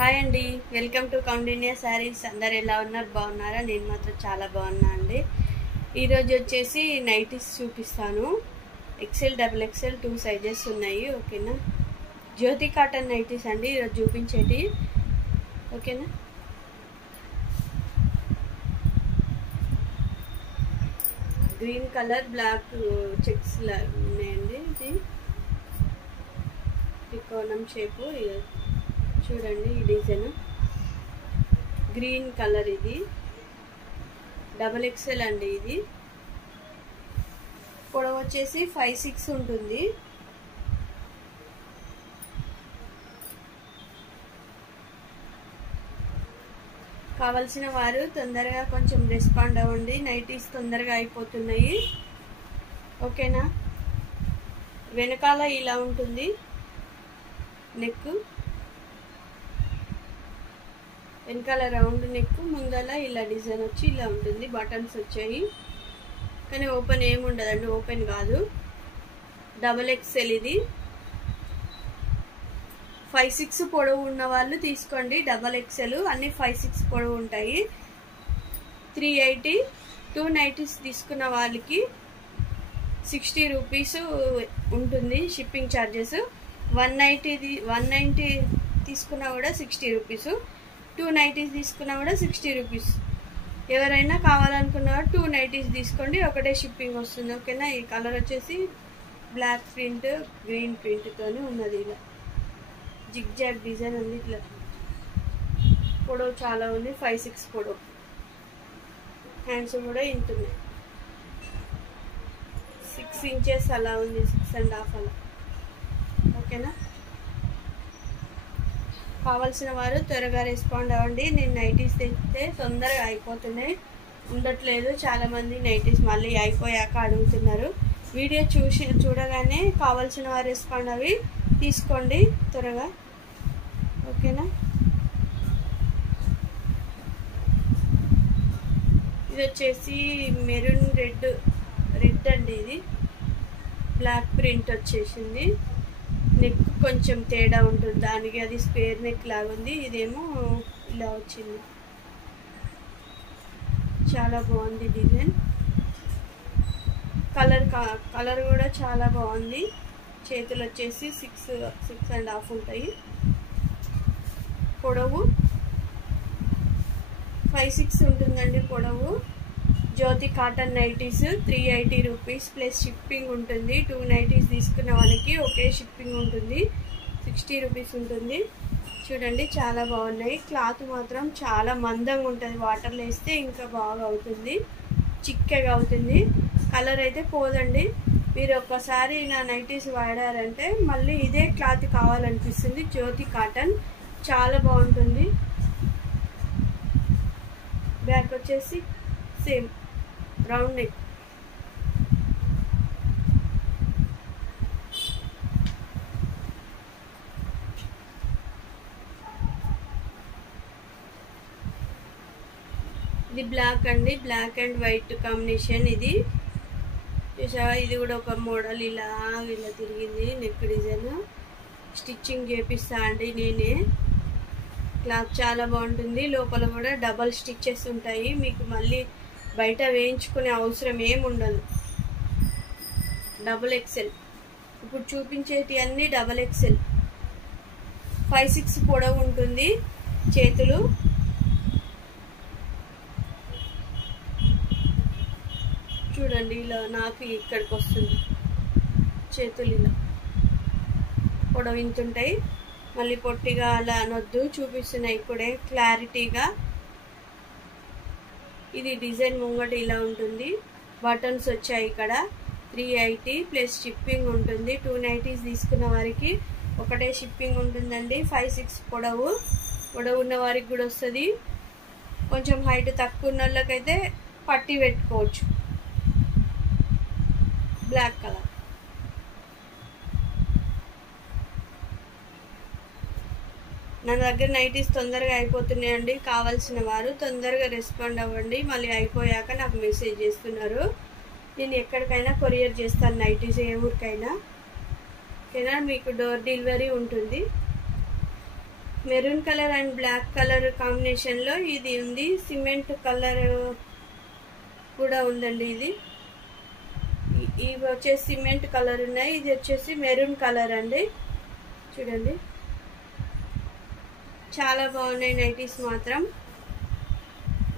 Hi అండి, welcome to Kaundinya saris. అందరు ఎలా ఉన్నారు? బాగున్నారా? నేను మాత్రం చాలా బాగున్నా అండి. ఈరోజు వచ్చేసి నైటీస్ చూపిస్తాను. ఎక్సెల్, డబుల్ ఎక్సెల్ 2 సైజెస్ ఉన్నాయి. ఓకేనా? జ్యోతి కాటన్ నైటీస్ అండి ఈరోజు చూపించేటి. ఓకేనా? గ్రీన్ కలర్ బ్లాక్ చెక్స్ ఉన్నాయండి. ఇది త్రికోణం షేపు. చూడండి ఈ డిజైన్, గ్రీన్ కలర్. ఇది డబల్ ఎక్సెల్ అండి. ఇది పొడవు వచ్చేసి 5'6" ఉంటుంది. కావలసిన వారు తొందరగా కొంచెం రెస్పాండ్ అవ్వండి. నైటీస్ తొందరగా అయిపోతున్నాయి. ఓకేనా? వెనకాల ఇలా ఉంటుంది నెక్, వెనకాల రౌండ్ నెక్, ముందల ఇలా డిజైన్ వచ్చి ఇలా ఉంటుంది. బటన్స్ వచ్చాయి కానీ ఓపెన్ ఏమి ఉండదండి, ఓపెన్ కాదు. Double XL. ఇది 5'6" పొడవు ఉన్న వాళ్ళు తీసుకోండి. డబల్ ఎక్సెల్ అన్ని 5'6" పొడవు ఉంటాయి. 380. 2 నైటీస్ తీసుకున్న వాళ్ళకి 60 రూపీస్ ఉంటుంది షిప్పింగ్ ఛార్జెస్. 190 తీసుకున్నా కూడా 60 రూపీస్. 2 నైటీస్ తీసుకున్నా కూడా 60 రూపీస్. ఎవరైనా కావాలనుకున్నా 2 నైటీస్ తీసుకోండి, ఒకటే షిప్పింగ్ వస్తుంది. ఓకేనా? ఈ కలర్ వచ్చేసి బ్లాక్ ప్రింట్, గ్రీన్ ప్రింట్తోనే ఉన్నది. ఇలా జిగ్ జాగ్ డిజైన్ ఉంది. ఇట్లా పొడవు చాలా ఉంది, 5'6" పొడవు. హ్యాండ్స్ కూడా ఇంతున్నాయి, 6 ఇంచెస్ అలా ఉంది, 6.5 అలా. ఓకేనా? కావాల్సిన వారు త్వరగా రెస్పాండ్ అవ్వండి. నేను నైటీస్ తెస్తే తొందరగా అయిపోతున్నాయి, ఉండట్లేదు. చాలామంది నైటీస్ మళ్ళీ అయిపోయాక అడుగుతున్నారు. వీడియో చూడగానే కావాల్సిన వారు రెస్పాండ్ అవి తీసుకోండి త్వరగా. ఓకేనా? ఇది వచ్చేసి మెరూన్ రెడ్ అండి. ఇది బ్లాక్ ప్రింట్ వచ్చేసింది. నెక్ కొంచెం తేడా ఉంటుంది దానికి, అది స్క్వేర్ నెక్ లాగా ఉంది. ఇదేమో ఇలా వచ్చింది. చాలా బాగుంది డిజైన్. కలర్ కూడా చాలా బాగుంది. చేతులు వచ్చేసి 6.5 ఉంటాయి. పొడవు 5'6" ఉంటుందండి పొడవు. Jyothi cotton nighties 380 rupees plus shipping ఉంటుంది. 2 నైటీస్ తీసుకున్న వాళ్ళకి ఒకే షిప్పింగ్ ఉంటుంది, 60 రూపీస్ ఉంటుంది. చూడండి చాలా బాగున్నాయి. క్లాత్ మాత్రం చాలా మందంగా ఉంటుంది. వాటర్లో వేస్తే ఇంకా బాగా అవుతుంది, చిక్కగా అవుతుంది. కలర్ అయితే పోదండి. మీరు ఒక్కసారి నా నైటీస్ వాడారంటే మళ్ళీ ఇదే క్లాత్ కావాలనిపిస్తుంది. జ్యోతి కాటన్ చాలా బాగుంటుంది. బ్యాక్ వచ్చేసి సేమ్ రౌండ్ నెక్. ఇది బ్లాక్ అండి, బ్లాక్ అండ్ వైట్ కాంబినేషన్. ఇది చూసావా? ఇది కూడా ఒక మోడల్. ఇలా తిరిగింది నెక్ డిజైన్. స్టిచ్చింగ్ చేపిస్తా అండి నేనే. క్లాత్ చాలా బాగుంటుంది. లోపల కూడా డబల్ స్టిచ్చెస్ ఉంటాయి. మీకు మళ్ళీ బయట వేయించుకునే అవసరం ఏమి ఉండదు. Double XL. ఇప్పుడు చూపించేటి అన్ని డబల్ ఎక్సెల్. 5'6" పొడవు ఉంటుంది. చేతులు చూడండి ఇలా నాకు ఇక్కడికి వస్తుంది. చేతులు ఇలా పొడవు ఇంతుంటాయి. మళ్ళీ పొట్టిగా అలా అనొద్దు, చూపిస్తున్నాయి ఇప్పుడే క్లారిటీగా. ఇది డిజైన్ ముంగట ఇలా ఉంటుంది. బటన్స్ వచ్చాయి ఇక్కడ. 380 ప్లస్ షిప్పింగ్ ఉంటుంది. 2 నైటీస్ తీసుకున్న వారికి ఒకటే షిప్పింగ్ ఉంటుందండి. 5'6" పొడవు ఉన్న వారికి కూడా వస్తుంది. కొంచెం హైట్ తక్కువ ఉన్న వాళ్ళకైతే పట్టి పెట్టుకోవచ్చు. Black colour. నా దగ్గర నైటీస్ తొందరగా అయిపోతున్నాయండి. కావాల్సిన వారు తొందరగా రెస్పాండ్ అవ్వండి. మళ్ళీ అయిపోయాక నాకు మెసేజ్ చేస్తున్నారు. నేను ఎక్కడికైనా కొరియర్ చేస్తాను నైటీస్, ఏ ఊరికైనా. ఓకేనా? మీకు డోర్ డెలివరీ ఉంటుంది. Maroon colour and black colour combination లో ఇది ఉంది. సిమెంట్ కలర్ కూడా ఉందండి. ఇవి వచ్చేసి సిమెంట్ కలర్ ఉన్నాయి. ఇది వచ్చేసి మెరూన్ కలర్ అండి. చూడండి చాలా బాగున్నాయి నైటీస్ మాత్రం.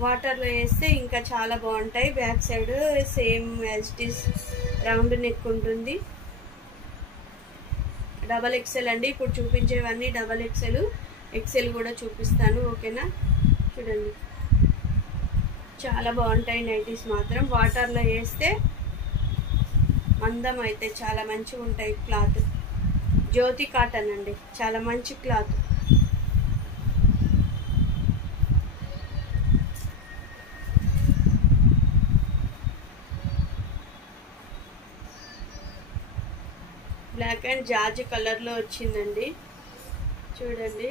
వాటర్లో వేస్తే ఇంకా చాలా బాగుంటాయి. Back side same as it is round neck ఉంటుంది. డబల్ ఎక్సెల్ అండి. ఇప్పుడు చూపించేవన్నీ డబల్ ఎక్సెల్, ఎక్సెల్ కూడా చూపిస్తాను. ఓకేనా? చూడండి చాలా బాగుంటాయి నైటీస్ మాత్రం. వాటర్లో వేస్తే మందం అయితే చాలా మంచిగా ఉంటాయి. క్లాత్ జ్యోతి కాటన్ అండి, చాలా మంచి క్లాత్. బ్లాక్ అండ్ జార్జ్ కలర్లో వచ్చిందండి. చూడండి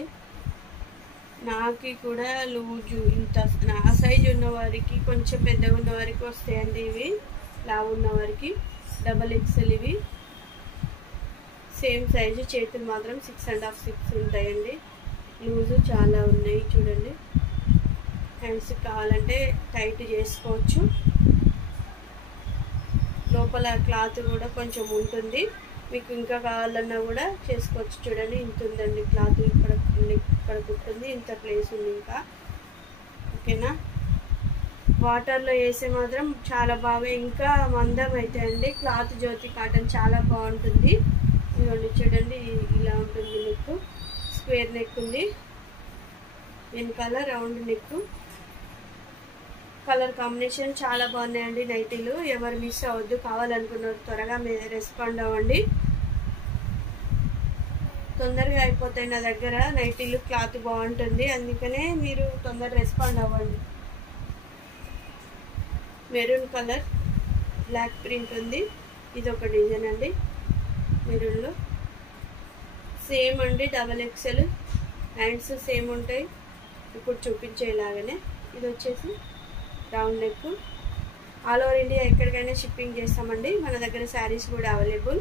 నాకి కూడా లూజు ఇంత నా సైజు ఉన్న వారికి, కొంచెం పెద్దగా ఉన్న వారికి వస్తాయండి ఇవి. లావు ఉన్న వారికి డబల్ ఎక్సెల్. ఇవి సేమ్ సైజు. చేతులు మాత్రం 6.5, 6 ఉంటాయండి. లూజు చాలా ఉన్నాయి. చూడండి హ్యాండ్స్ కావాలంటే టైట్ చేసుకోవచ్చు. లోపల క్లాత్ కూడా కొంచెం ఉంటుంది. మీకు ఇంకా కావాలన్నా కూడా చేసుకోవచ్చు. చూడండి ఇంత ఉందండి క్లాత్. ఇక్కడ ఉంటుంది, ఇంత ప్లేస్ ఉంది ఇంకా. ఓకేనా? వాటర్లో వేసే మాత్రం చాలా బాగా ఇంకా మందం అయితే అండి. క్లాత్ జ్యోతి కాటన్ చాలా బాగుంటుంది. ఇదిగోండి చూడండి ఇలా ఉంటుంది. నెక్ స్క్వేర్ నెక్ ఉంది, వెనకాల రౌండ్ నెక్. కలర్ కాంబినేషన్ చాలా బాగున్నాయండి నైటీలు. ఎవరు మిస్ అవ్వద్దు. కావాలనుకున్నారు త్వరగా రెస్పాండ్ అవ్వండి. తొందరగా అయిపోతాయి నా దగ్గర నైటీలు. క్లాత్ బాగుంటుంది, అందుకనే మీరు తొందరగా రెస్పాండ్ అవ్వండి. మెరూన్ కలర్ బ్లాక్ ప్రింట్ ఉంది. ఇది ఒక డిజైన్ అండి మెరూన్లో. సేమ్ అండి డబల్ ఎక్సెల్. హ్యాండ్స్ సేమ్ ఉంటాయి ఇప్పుడు చూపించేలాగానే. ఇది వచ్చేసి round neck. All over India ఎక్కడికైనా షిప్పింగ్ చేస్తామండి. మన దగ్గర శారీస్ కూడా అవైలబుల్,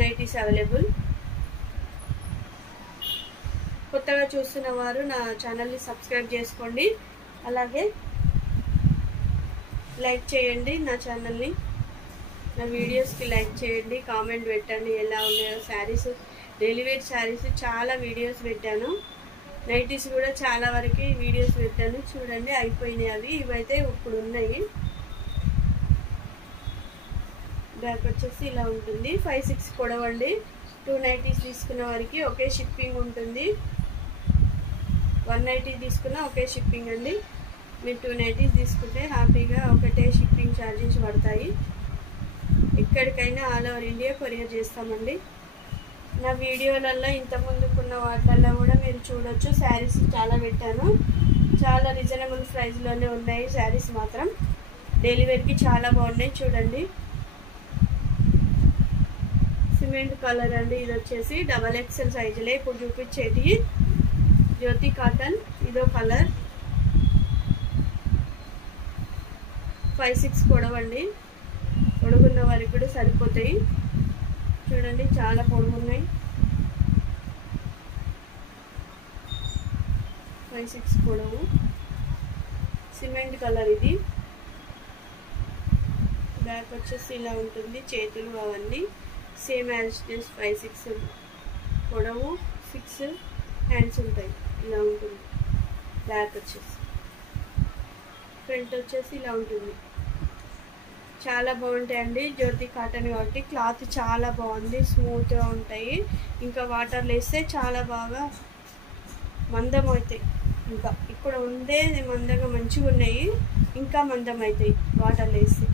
నైటీస్ అవైలబుల్. కొత్తగా చూస్తున్న వారు నా ఛానల్ని సబ్స్క్రైబ్ చేసుకోండి. అలాగే లైక్ చేయండి నా ఛానల్ని. నా వీడియోస్కి లైక్ చేయండి, కామెంట్ పెట్టండి ఎలా ఉన్నాయో. శారీస్, డైలీ వేర్ శారీస్ చాలా వీడియోస్ పెట్టాను. నైటీస్ కూడా చాలా వరకు వీడియోస్ పెట్టాను. చూడండి అయిపోయినాయి అవి. ఇవైతే ఇప్పుడు ఉన్నాయి. బ్యాక్ వచ్చేసి ఇలా ఉంటుంది. 5-6 పొడవండి. 2 నైటీస్ తీసుకున్న వారికి ఒకే షిప్పింగ్ ఉంటుంది. 1 నైటీ తీసుకున్నా ఒకే షిప్పింగ్ అండి. మీరు 2 నైటీస్ తీసుకుంటే హ్యాపీగా ఒకటే షిప్పింగ్ ఛార్జెస్ పడతాయి. ఎక్కడికైనా ఆల్ ఓవర్ ఇండియా కొరియర్ చేస్తామండి. నా వీడియోలలో ఇంతకుముందుకున్న వాటిల్లో కూడా మీరు చూడొచ్చు. శారీస్ చాలా పెట్టాను. చాలా రీజనబుల్ ప్రైస్లోనే ఉన్నాయి శారీస్ మాత్రం. డైలీ వేర్కి చాలా బాగున్నాయి. చూడండి సిమెంట్ కలర్ అండి. ఇది వచ్చేసి డబల్ ఎక్సెల్ సైజులే ఇప్పుడు చూపించేది. జ్యోతి కాటన్ ఇదో కలర్. 5-6 పొడవండి. పొడుగున్న వారికి కూడా సరిపోతాయి. చూడండి చాలా పొడుగున్నాయి. 5-6 పొడవు. సిమెంట్ కలర్ ఇది. బ్యాక్ వచ్చేసి ఇలా ఉంటుంది. చేతులు అవన్నీ సేమ్ యాజ్ ఇట్ ఈస్. 5-6 పొడవు, 6 హ్యాండ్స్ ఉంటాయి. ఇలా ఉంటుంది. బ్యాక్ వచ్చేసి ఫ్రంట్ వచ్చేసి ఇలా ఉంటుంది. చాలా బాగుంటాయండి. జ్యోతి కాటన్ కాబట్టి క్లాత్ చాలా బాగుంది. స్మూత్గా ఉంటాయి. ఇంకా వాటర్లో వేస్తే చాలా బాగా మందం అవుతాయి. ఇంకా ఇప్పుడు ఉందే మందంగా మంచిగా ఉన్నాయి. ఇంకా మందం అవుతాయి వాటర్లో వేస్తే.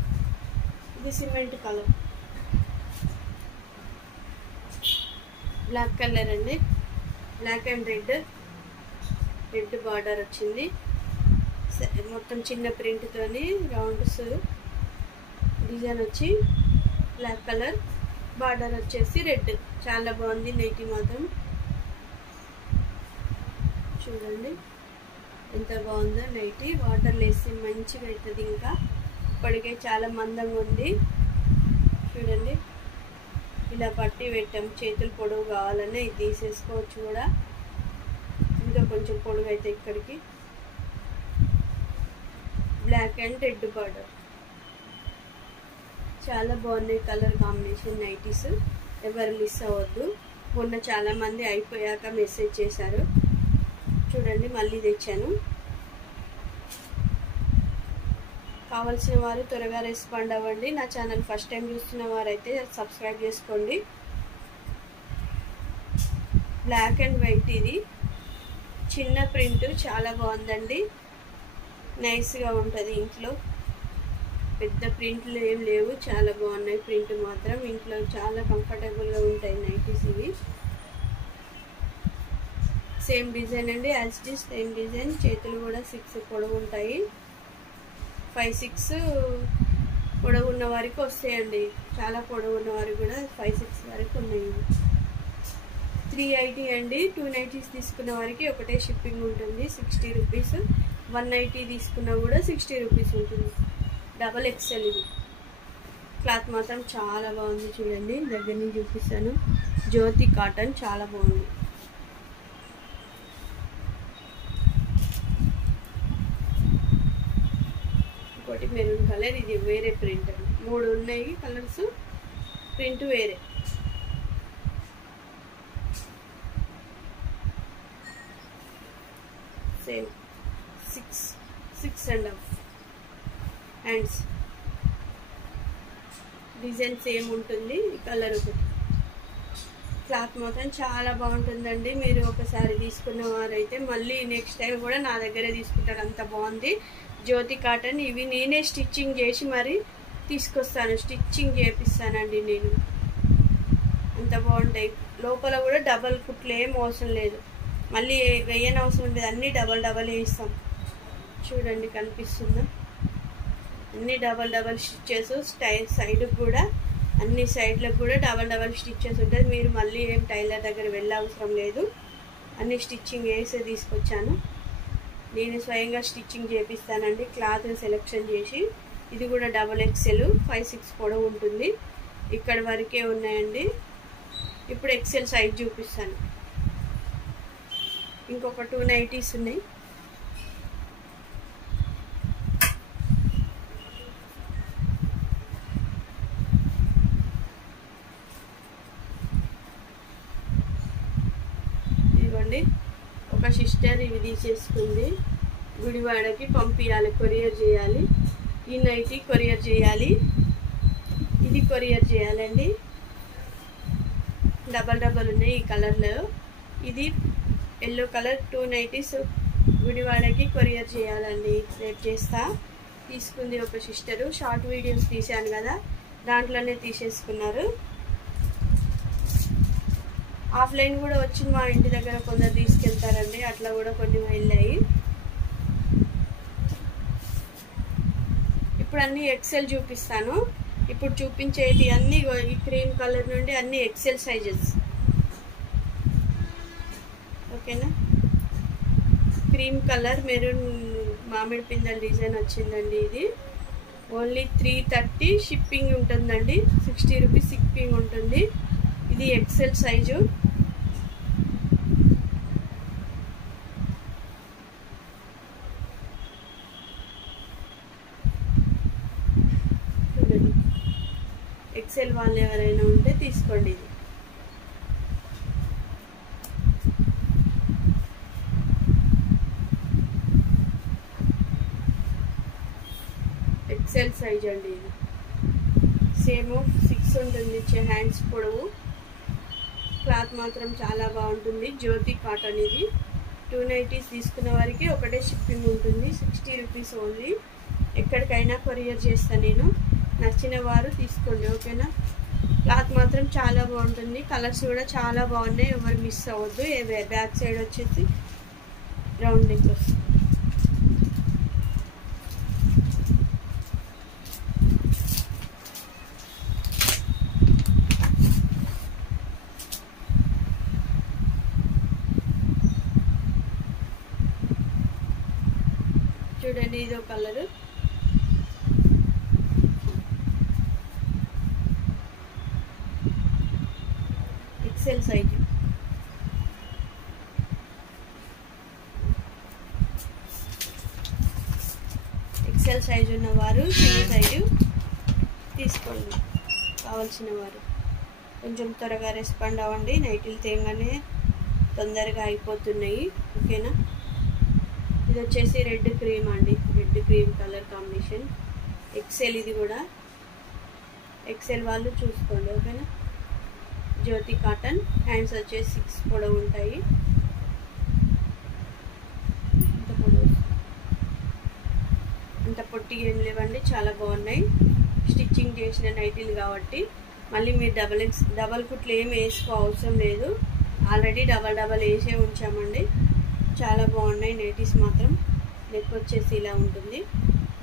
ఇది సిమెంట్ కలర్. బ్లాక్ కలర్ అండి. బ్లాక్ అండ్ రెడ్ బార్డర్ వచ్చింది. మొత్తం చిన్న ప్రింట్తోని రౌండ్స్ డిజైన్ వచ్చి బ్లాక్ కలర్, బార్డర్ వచ్చేసి రెడ్. చాలా బాగుంది నైటీ మాత్రం. చూడండి ఎంత బాగుందో నైటీ. వాటర్లో వేస్తే మంచిగా అవుతుంది. ఇంకా ఇప్పటికే చాలా మందంగా ఉంది. చూడండి ఇలా పట్టి పెట్టాం. చేతులు పొడవు కావాలన్నా ఇది తీసేసుకోవచ్చు కూడా. కొంచెం పొడుగు అయితే ఇక్కడికి. Black and red border. చాలా బాగున్నాయి కలర్ కాంబినేషన్ నైటీస్. ఎవరు మిస్ అవ్వద్దు. మొన్న చాలామంది అయిపోయాక మెసేజ్ చేశారు. చూడండి మళ్ళీ తెచ్చాను. కావాల్సిన వారు త్వరగా రెస్పాండ్ అవ్వండి. నా ఛానల్ ఫస్ట్ టైం చూస్తున్న వారైతే సబ్స్క్రైబ్ చేసుకోండి. Black and white. ఇది చిన్న ప్రింట్ చాలా బాగుందండి. నైస్గా ఉంటుంది. ఇంట్లో పెద్ద ప్రింట్లు ఏం లేవు, చాలా బాగున్నాయి. ప్రింట్ మాత్రం ఇంట్లో చాలా కంఫర్టబుల్గా ఉంటాయి నైటీస్ ఇవి. సేమ్ డిజైన్ అండి, as it is same design. చేతులు కూడా 6 పొడవు ఉంటాయి. 5-6 పొడవు ఉన్న వారికి వస్తాయండి. చాలా పొడవు ఉన్న వారికి కూడా 5-6 వరకు ఉన్నాయి. 380 అండి. 2 నైటీస్ తీసుకున్న వారికి ఒకటే షిప్పింగ్ ఉంటుంది, 60 రూపీస్. 190 తీసుకున్నా కూడా 60 రూపీస్ ఉంటుంది. డబల్ XL ఇది. క్లాత్ మాత్రం చాలా బాగుంది. చూడండి దగ్గర నుంచి చూపిస్తాను. జ్యోతి కాటన్ చాలా బాగుంది. ఇంకోటి మెరూన్ కలర్. ఇది వేరే ప్రింట్. 3 ఉన్నాయి కలర్స్. ప్రింట్ వేరే. Same 6.5 hands. డిజైన్ సేమ్ ఉంటుంది. కలర్ ఒకటి. క్లాత్ మాత్రం చాలా బాగుంటుందండి. మీరు ఒకసారి తీసుకున్న వారైతే మళ్ళీ నెక్స్ట్ టైం కూడా నా దగ్గరే తీసుకుంటారు. అంత బాగుంది. జ్యోతి కాటన్. ఇవి నేనే స్టిచ్చింగ్ చేసి మరి తీసుకొస్తాను. స్టిచ్చింగ్ చేపిస్తానండి నేను. అంత బాగుంటాయి. లోపల కూడా డబల్ కుట్లు ఏం అవసరం లేదు. మళ్ళీ వేయని అవసరం లేదు. అన్నీ డబల్ వేస్తాం. చూడండి కనిపిస్తుందా? అన్ని డబల్ స్టిచ్చెస్. సైడ్ కూడా అన్ని సైడ్లకు కూడా డబల్ స్టిచ్చెస్ ఉంటుంది. మీరు మళ్ళీ ఏం టైలర్ దగ్గర వెళ్ళే అవసరం లేదు. అన్ని స్టిచ్చింగ్ వేసే తీసుకొచ్చాను. నేను స్వయంగా స్టిచ్చింగ్ చేపిస్తానండి. క్లాత్ సెలెక్షన్ చేసి. ఇది కూడా డబల్ XL 5-6 పొడవు ఉంటుంది. ఇక్కడ వరకే ఉన్నాయండి. ఇప్పుడు XL సైజ్ చూపిస్తాను. ఇంకొక 2 నైటీస్ ఉన్నాయి. ఒక సిస్టర్ ఇవి తీసేసుకుంది. గుడివాడకి పంపించాలి, కొరియర్ చేయాలి. ఈ నైటీ కొరియర్ చేయాలి. ఇది కొరియర్ చేయాలండి. డబల్ ఉన్నాయి ఈ కలర్లో. ఇది ఎల్లో కలర్. 2 నైటీస్ గుడివాడకి కొరియర్ చేయాలండి. రేపు చేస్తా. తీసుకుంది ఒక సిస్టరు. షార్ట్ వీడియోస్ తీసాను కదా, దాంట్లోనే తీసేసుకున్నారు. ఆఫ్లైన్ కూడా వచ్చి మా ఇంటి దగ్గర కొందరు తీసుకెళ్తారండి. అట్లా కూడా కొన్ని వెళ్ళాయి. ఇప్పుడు అన్ని XL చూపిస్తాను. ఇప్పుడు చూపించేటి అన్ని ఈ క్రీమ్ కలర్ నుండి అన్ని XL సైజెస్. ఓకేనా? క్రీమ్ కలర్ మెరూన్ మామిడి పిందెల డిజైన్ వచ్చిందండి. ఇది ఓన్లీ 330 షిప్పింగ్ ఉంటుందండి. 60 రూపీస్ షిప్పింగ్ ఉంటుంది. ఇది XL సైజు. XL వాళ్ళు ఎవరైనా ఉంటే తీసుకోండి. ఇది XL సైజ్ అండి. ఇది సేమ్ 6 ఉంటుంది. హ్యాండ్స్ పొడవు. క్లాత్ మాత్రం చాలా బాగుంటుంది. జ్యోతి కాటన్. ఇది 2 నైటీస్ తీసుకున్న వారికి ఒకటే షిప్పింగ్ ఉంటుంది. 60 రూపీస్ ఓన్లీ. ఎక్కడికైనా కొరియర్ చేస్తాను నేను. నచ్చిన వారు తీసుకోండి. ఓకేనా? క్లాత్ మాత్రం చాలా బాగుంటుంది. కలర్స్ కూడా చాలా బాగున్నాయి. ఎవరు మిస్ అవ్వద్దు. బ్యాక్ సైడ్ వచ్చేసి రౌండ్ నెక్ వస్తుంది. చూడండి ఇదో colour. XL size. XL size ఉన్నవారు చిన్న సైజు తీసుకోండి కావాల్సిన వారు. కొంచెం త్వరగా రెస్పాండ్ అవ్వండి, నైటీలు తేగానే తొందరగా అయిపోతున్నాయి. ఓకేనా. ఇది వచ్చేసి రెడ్ క్రీమ్ అండి, red cream colour combination. XL, ఇది కూడా ఎక్సెల్ వాళ్ళు చూసుకోండి. ఓకేనా. జ్యోతి కాటన్. హ్యాండ్స్ వచ్చేసి 6 పొడవు ఉంటాయి. అంత పొట్టి ఏం లేవండి, చాలా బాగున్నాయి. స్టిచ్చింగ్ చేసిన నైటీలు కాబట్టి మళ్ళీ మీరు డబల్ కుట్లు ఏమి వేసుకో అవసరం లేదు. ఆల్రెడీ డబల్ వేసే ఉంచామండి. చాలా బాగున్నాయి నైటీస్ మాత్రం. నెక్ వచ్చేసి ఇలా ఉంటుంది,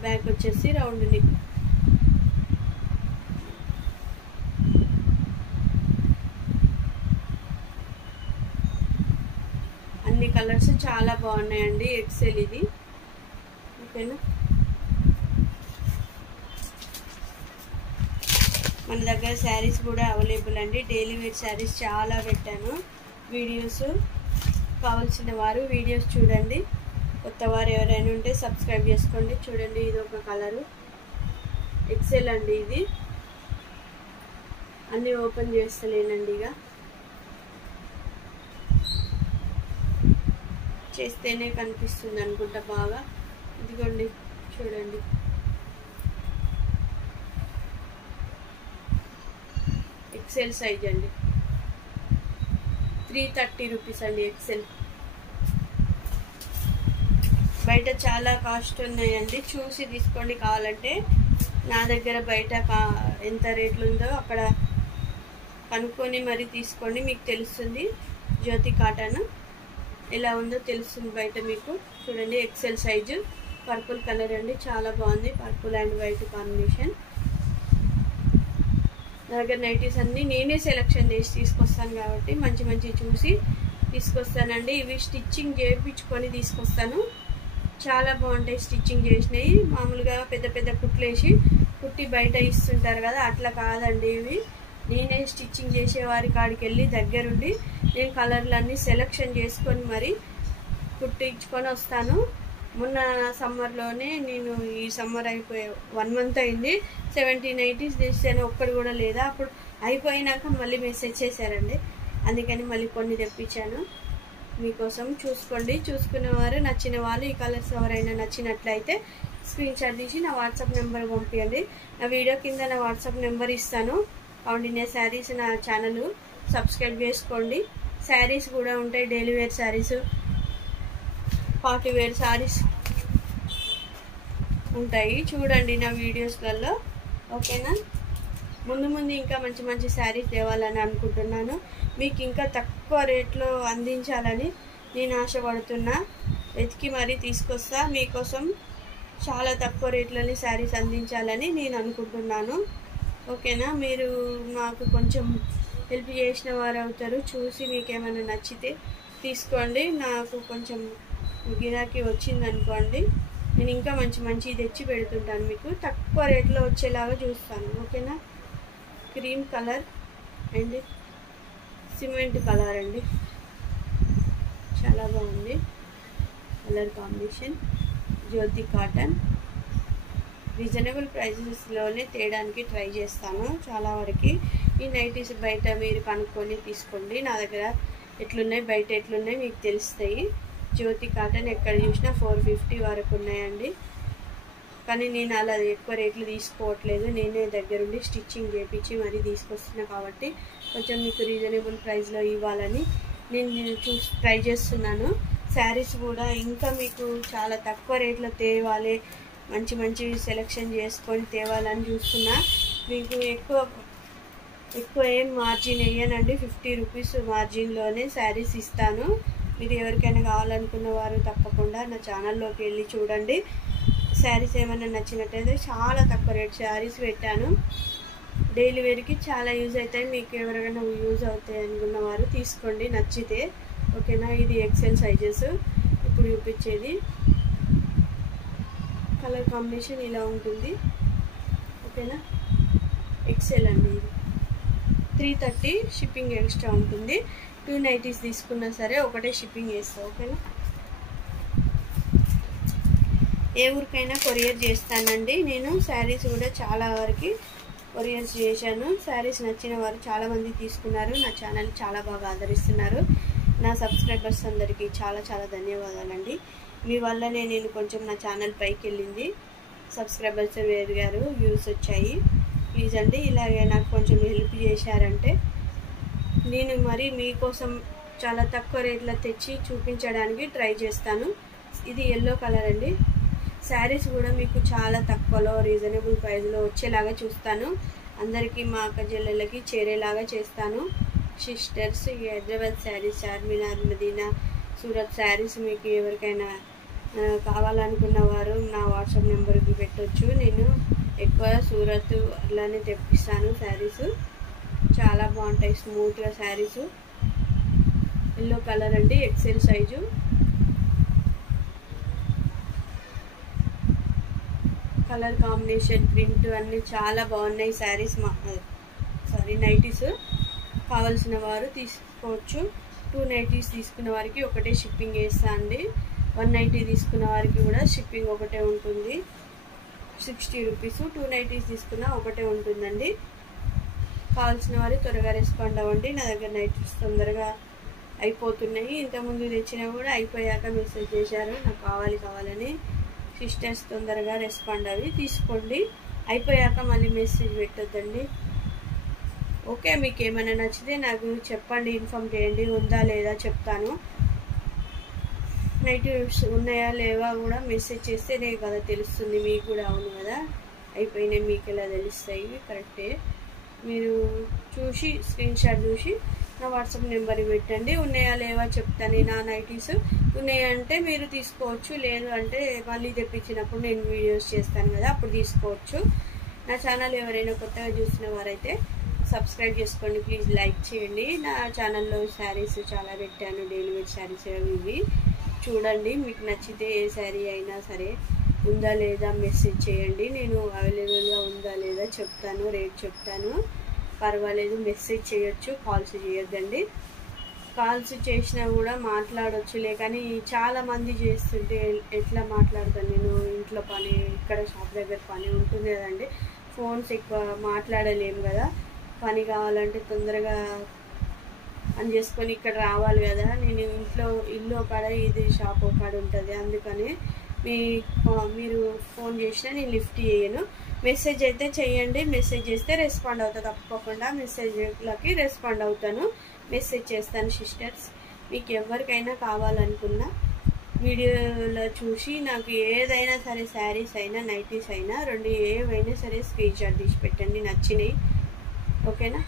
బ్యాక్ వచ్చేసి రౌండ్ నెక్. అన్ని కలర్స్ చాలా బాగున్నాయండి. ఎక్సెల్ ఇది. ఓకేనా. మన దగ్గర శారీస్ కూడా అవైలబుల్ అండి. డైలీ వేర్ శారీస్ చాలా పెట్టాను వీడియోస్. కావాల్సిన వారు వీడియోస్ చూడండి. కొత్త వారు ఎవరైనా ఉంటే సబ్స్క్రైబ్ చేసుకోండి. చూడండి, ఇది ఒక కలరు ఎక్సెల్ అండి. ఇది అన్నీ ఓపెన్ చేస్తలేనండి, ఇక చేస్తేనే కనిపిస్తుంది అనుకుంటా బాగా. ఇదిగోండి చూడండి, ఎక్సెల్ సైజ్ అండి. 330 రూపీస్ అండి ఎక్సెల్. బయట చాలా కాస్ట్ ఉన్నాయండి, చూసి తీసుకోండి. కావాలంటే నా దగ్గర బయట ఎంత రేట్లు ఉందో అక్కడ కనుక్కొని మరీ తీసుకోండి, మీకు తెలుస్తుంది. జ్యోతి కాటన్ ఎలా ఉందో తెలుస్తుంది బయట మీకు. చూడండి, ఎక్సెల్ సైజు, పర్పుల్ కలర్ అండి, చాలా బాగుంది. Purple and white combination. నా దగ్గర నైటీస్ అన్నీ నేనే సెలెక్షన్ చేసి తీసుకొస్తాను కాబట్టి మంచి మంచి చూసి తీసుకొస్తానండి. ఇవి స్టిచ్చింగ్ చేయించుకొని తీసుకొస్తాను, చాలా బాగుంటాయి స్టిచ్చింగ్ చేసినవి. మామూలుగా పెద్ద పెద్ద కుట్లేసి కుట్టి బయట ఇస్తుంటారు కదా, అట్లా కాదండి. ఇవి నేనే స్టిచ్చింగ్ చేసే వారి కాడికి వెళ్ళి దగ్గరుండి నేను కలర్లన్నీ సెలెక్షన్ చేసుకొని మరి కుట్టించుకొని వస్తాను. మొన్న సమ్మర్లోనే నేను, ఈ సమ్మర్ అయిపోయే 1 మంత్ అయింది, 70 నైటీస్ తెచ్చాను, ఒక్కడు కూడా లేదా. అప్పుడు అయిపోయినాక మళ్ళీ మెసేజ్ చేశారండి, అందుకని మళ్ళీ కొన్ని తెప్పించాను మీకోసం. చూసుకోండి, చూసుకునేవారు నచ్చిన వాళ్ళు, ఈ కలర్స్ ఎవరైనా నచ్చినట్లయితే స్క్రీన్ షాట్ తీసి నా వాట్సాప్ నెంబర్ పంపించండి. నా వీడియో కింద నా వాట్సాప్ నెంబర్ ఇస్తాను. కౌండిన్య శారీస్ నా ఛానల్ సబ్స్క్రైబ్ చేసుకోండి. శారీస్ కూడా ఉంటాయి, daily wear saris, party wear saris ఉంటాయి. చూడండి నా వీడియోస్లలో. ఓకేనా. ముందు ఇంకా మంచి మంచి శారీస్ తేవాలని అనుకుంటున్నాను. మీకు ఇంకా తక్కువ రేట్లో అందించాలని నేను ఆశపడుతున్నా. వెతికి మరీ తీసుకొస్తా మీకోసం. చాలా తక్కువ రేట్లోనే శారీస్ అందించాలని నేను అనుకుంటున్నాను. ఓకేనా. మీరు నాకు కొంచెం హెల్ప్ చేసిన వారు అవుతారు. చూసి మీకు ఏమైనా నచ్చితే తీసుకోండి. నాకు కొంచెం గిరాకీ వచ్చిందనుకోండి, నేను ఇంకా మంచి మంచి తెచ్చి పెడుతుంటాను, మీకు తక్కువ రేట్లో వచ్చేలాగా చూస్తాను. ఓకేనా. Cream colour and cement colour అండి, చాలా బాగుంది కలర్ కాంబినేషన్. జ్యోతి కాటన్. రీజనబుల్ ప్రైజెస్లోనే తేయడానికి ట్రై చేస్తాను చాలా వరకు. ఈ నైటీస్ బయట మీరు కనుక్కొని తీసుకోండి. నా దగ్గర ఎట్లున్నాయి, బయట ఎట్లున్నాయి మీకు తెలుస్తాయి. జ్యోతి కాటన్ ఎక్కడ చూసినా 450 వరకు ఉన్నాయండి. కానీ నేను అలా ఎక్కువ రేట్లు తీసుకోవట్లేదు, నేనే దగ్గరుండి స్టిచ్చింగ్ చేయించి మరీ తీసుకొస్తున్నా కాబట్టి కొంచెం మీకు రీజనబుల్ ప్రైస్లో ఇవ్వాలని నేను ట్రై చేస్తున్నాను. శారీస్ కూడా ఇంకా మీకు చాలా తక్కువ రేట్లో తేవాలి, మంచి మంచి సెలెక్షన్ చేసుకొని తేవాలని చూస్తున్నా. మీకు ఎక్కువ ఏం మార్జిన్ వేయనండి, 50 రూపీస్ మార్జిన్లోనే శారీస్ ఇస్తాను. మీరు ఎవరికైనా కావాలనుకున్న వారు తప్పకుండా నా ఛానల్లోకి వెళ్ళి చూడండి. శారీస్ ఏమైనా నచ్చినట్టయితే చాలా తక్కువ రేట్ శారీస్ పెట్టాను. డైలీ వేర్కి చాలా యూజ్ అవుతాయి, మీకు ఎవరికైనా యూజ్ అవుతాయి అనుకున్న వారు తీసుకోండి నచ్చితే. ఓకేనా. ఇది ఎక్సెల్ సైజెస్. ఇప్పుడు చూపించేది కలర్ కాంబినేషన్ ఇలా ఉంటుంది. ఓకేనా. ఎక్సెల్ అండి. ఇది 330 షిప్పింగ్ ఎక్స్ట్రా ఉంటుంది. 2 నైటీస్ తీసుకున్నా సరే ఒకటే షిప్పింగ్ వేస్తాం. ఓకేనా. ఏ ఊరికైనా కొరియర్ చేస్తానండి నేను. శారీస్ కూడా చాలా వరకు కొరియర్స్ చేశాను. శారీస్ నచ్చిన వారు చాలామంది తీసుకున్నారు. నా ఛానల్ చాలా బాగా ఆదరిస్తున్నారు. నా సబ్స్క్రైబర్స్ అందరికీ చాలా చాలా ధన్యవాదాలండి. మీ వల్లనే నేను కొంచెం నా ఛానల్ పైకి వెళ్ళింది, సబ్స్క్రైబర్స్ పెరిగారు, వ్యూస్ వచ్చాయి. ప్లీజ్ అండి ఇలాగే నాకు కొంచెం హెల్ప్ చేశారంటే నేను మరి మీకోసం చాలా తక్కువ రేట్లో తెచ్చి చూపించడానికి ట్రై చేస్తాను. ఇది ఎల్లో కలర్ అండి. శారీస్ కూడా మీకు చాలా తక్కువలో రీజనబుల్ ప్రైస్లో వచ్చేలాగా చూస్తాను. అందరికీ మా అక్క చెల్లెళ్ళకి చేరేలాగా చేస్తాను. సిస్టర్స్, ఈ హైదరాబాద్ శారీస్, చార్మినార్, మదీనా, సూరత్ శారీస్ మీకు ఎవరికైనా కావాలనుకున్న వారు నా వాట్సాప్ నెంబర్కి పెట్టవచ్చు. నేను ఎక్కువ సూరత్ అట్లానే తెప్పిస్తాను. శారీస్ చాలా బాగుంటాయి, స్మూత్గా శారీస్. ఎల్లో కలర్ అండి, XL size. Colour combination, print అన్నీ చాలా బాగున్నాయి శారీస్. నైటీస్ కావాల్సిన వారు తీసుకోవచ్చు. 2 నైటీస్ తీసుకున్న వారికి ఒకటే షిప్పింగ్ వేస్తా అండి. 1 నైటీ తీసుకున్న వారికి కూడా షిప్పింగ్ ఒకటే ఉంటుంది, 60 రూపీస్. 2 నైటీస్ తీసుకున్న ఒకటే ఉంటుందండి. కావాల్సిన వారు త్వరగా రెస్పాండ్ అవ్వండి. నా దగ్గర నైటీస్ తొందరగా అయిపోతున్నాయి. ఇంతకుముందు తెచ్చినా కూడా అయిపోయాక మెసేజ్ చేశారు నాకు కావాలని. సిస్టర్స్ తొందరగా రెస్పాండ్ అవి తీసుకోండి. అయిపోయాక మళ్ళీ మెసేజ్ పెట్టొద్దండి. ఓకే, మీకు ఏమైనా నచ్చితే నాకు చెప్పండి, ఇన్ఫామ్ చేయండి. ఉందా లేదా చెప్తాను. నైటీస్ ఉన్నాయా లేవా కూడా మెసేజ్ చేస్తేనే కదా తెలుస్తుంది మీకు కూడా. అవును కదా, అయిపోయినాయి మీకు ఎలా తెలుస్తాయి? కరెక్టే. మీరు చూసి స్క్రీన్ షాట్ చూసి నా వాట్సాప్ నెంబర్ పెట్టండి. ఉన్నాయా లేవా చెప్తాను. నా నైటీస్ ఉన్నాయంటే మీరు తీసుకోవచ్చు, లేదు అంటే మళ్ళీ తెప్పించినప్పుడు నేను వీడియోస్ చేస్తాను కదా, అప్పుడు తీసుకోవచ్చు. నా ఛానల్ ఎవరైనా కొత్తగా చూసిన వారైతే సబ్స్క్రైబ్ చేసుకోండి, ప్లీజ్ లైక్ చేయండి. నా ఛానల్లో శారీస్ చాలా పెట్టాను, డైలీ వేర్ శారీస్ ఇవి చూడండి. మీకు నచ్చితే ఏ శారీ అయినా సరే ఉందా లేదా మెసేజ్ చేయండి. నేను అవైలబుల్గా ఉందా లేదా చెప్తాను, రేట్ చెప్తాను. పర్వాలేదు, మెసేజ్ చేయొచ్చు, కాల్స్ చేయొద్దండి. కాల్స్ చేసినా కూడా మాట్లాడొచ్చులే, కానీ చాలామంది చేస్తుంటే ఎట్లా మాట్లాడతాను నేను? ఇంట్లో పని, ఇక్కడ షాప్ దగ్గర పని ఉంటుంది కదండి. ఫోన్స్ ఎక్కువ మాట్లాడలేము కదా. పని కావాలంటే తొందరగా పని చేసుకొని ఇక్కడ రావాలి కదా. నేను ఇల్లు ఒకడ, ఇది షాప్ ఒకడ ఉంటుంది. అందుకని మీరు ఫోన్ చేసినా నేను లిఫ్ట్ చేయను. మెసేజ్ అయితే చేయండి. మెసేజ్ చేస్తే రెస్పాండ్ అవుతా, తప్పకుండా మెసేజ్లకి రెస్పాండ్ అవుతాను, మెసేజ్ చేస్తాను. సిస్టర్స్, మీకు ఎవరికైనా కావాలనుకున్నా వీడియోలో చూసి నాకు ఏదైనా సరే, శారీస్ అయినా నైటీస్ అయినా, రెండు ఏవైనా సరే స్క్రీన్ షాట్ తీసి పెట్టండి నచ్చినాయి. ఓకేనా?